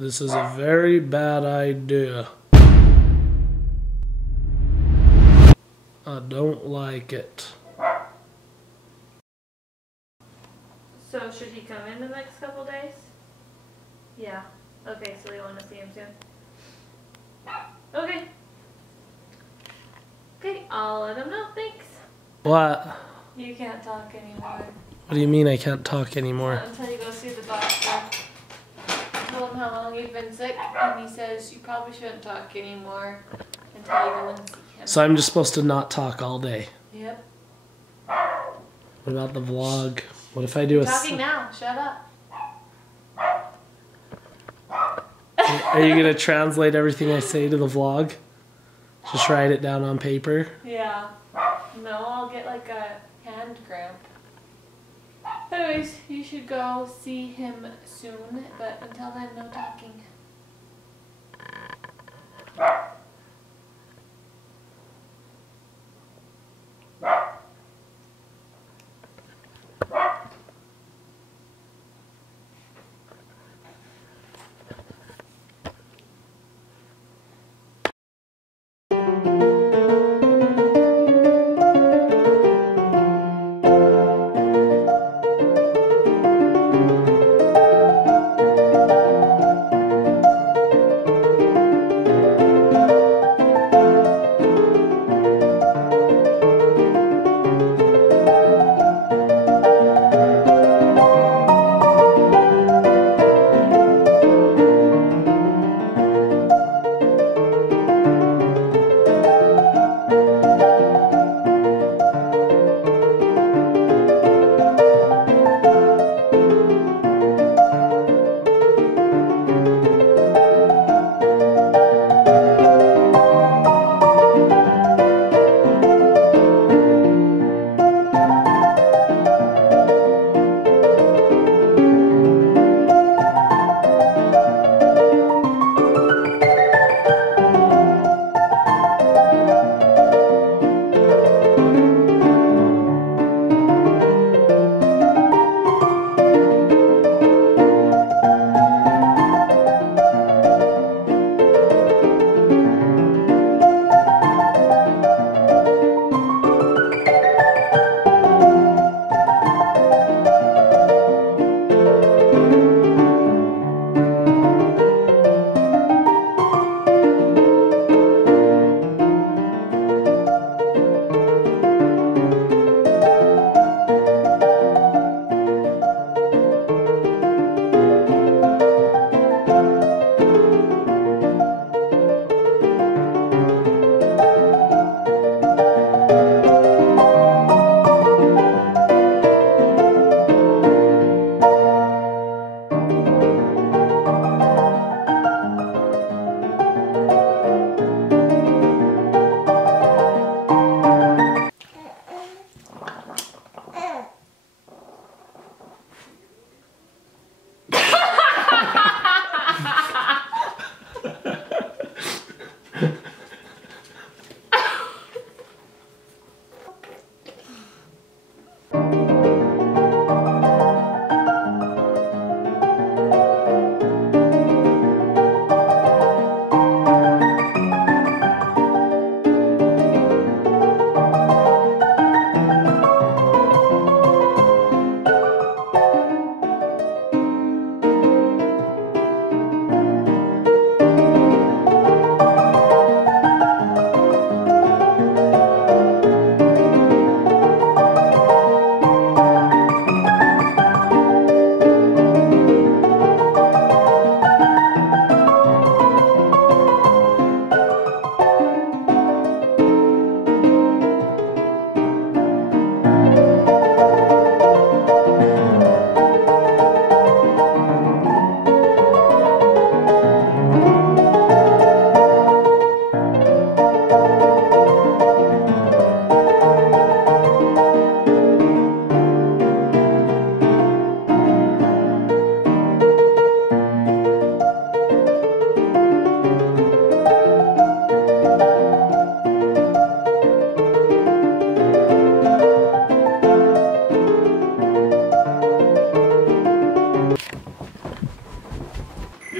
This is a very bad idea. I don't like it. So should he come in the next couple days? Yeah. Okay, so we want to see him soon. Okay. Okay, I'll let him know. Thanks. What? You can't talk anymore. What do you mean I can't talk anymore? Until you go see the doctor. Told him how long you've been sick, and he says you probably shouldn't talk anymore until you go and see him. So I'm just supposed to not talk all day. Yep. What about the vlog? What if I do You're talking now. Shut up. Are you gonna translate everything I say to the vlog? Just write it down on paper? Yeah. No, I'll get like a hand cramp. Anyways, you should go see him soon, but until then, no talking.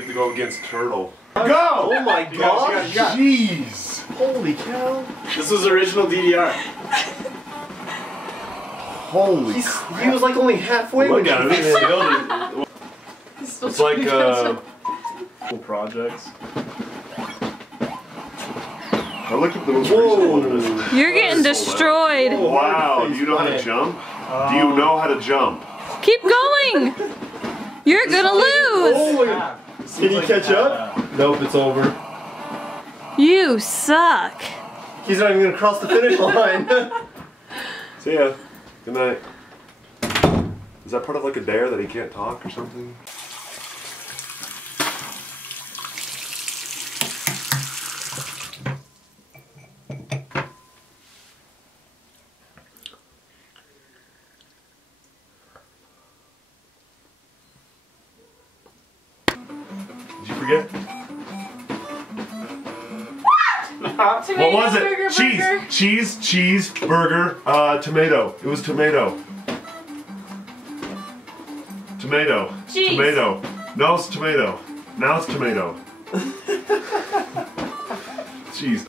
You have to go against Turtle. Go! Oh my god! Jeez! Holy cow! This was original DDR. Holy He was like only halfway when Look at him, he he did it. sealed it. It's like projects. I looked at the most recent one. And it's- You're getting destroyed. Wow, do you know how to jump? Do you know how to jump? Keep going. You're gonna lose. Oh my god. Can you catch up? Nope, it's over. You suck. He's not even gonna cross the finish line. See ya. Good night. Is that part of like a dare that he can't talk or something? Did you forget? What was it? Cheese, burger, tomato. It was tomato. Tomato. Cheese. Tomato. No, it's tomato. Now it's tomato. Cheese.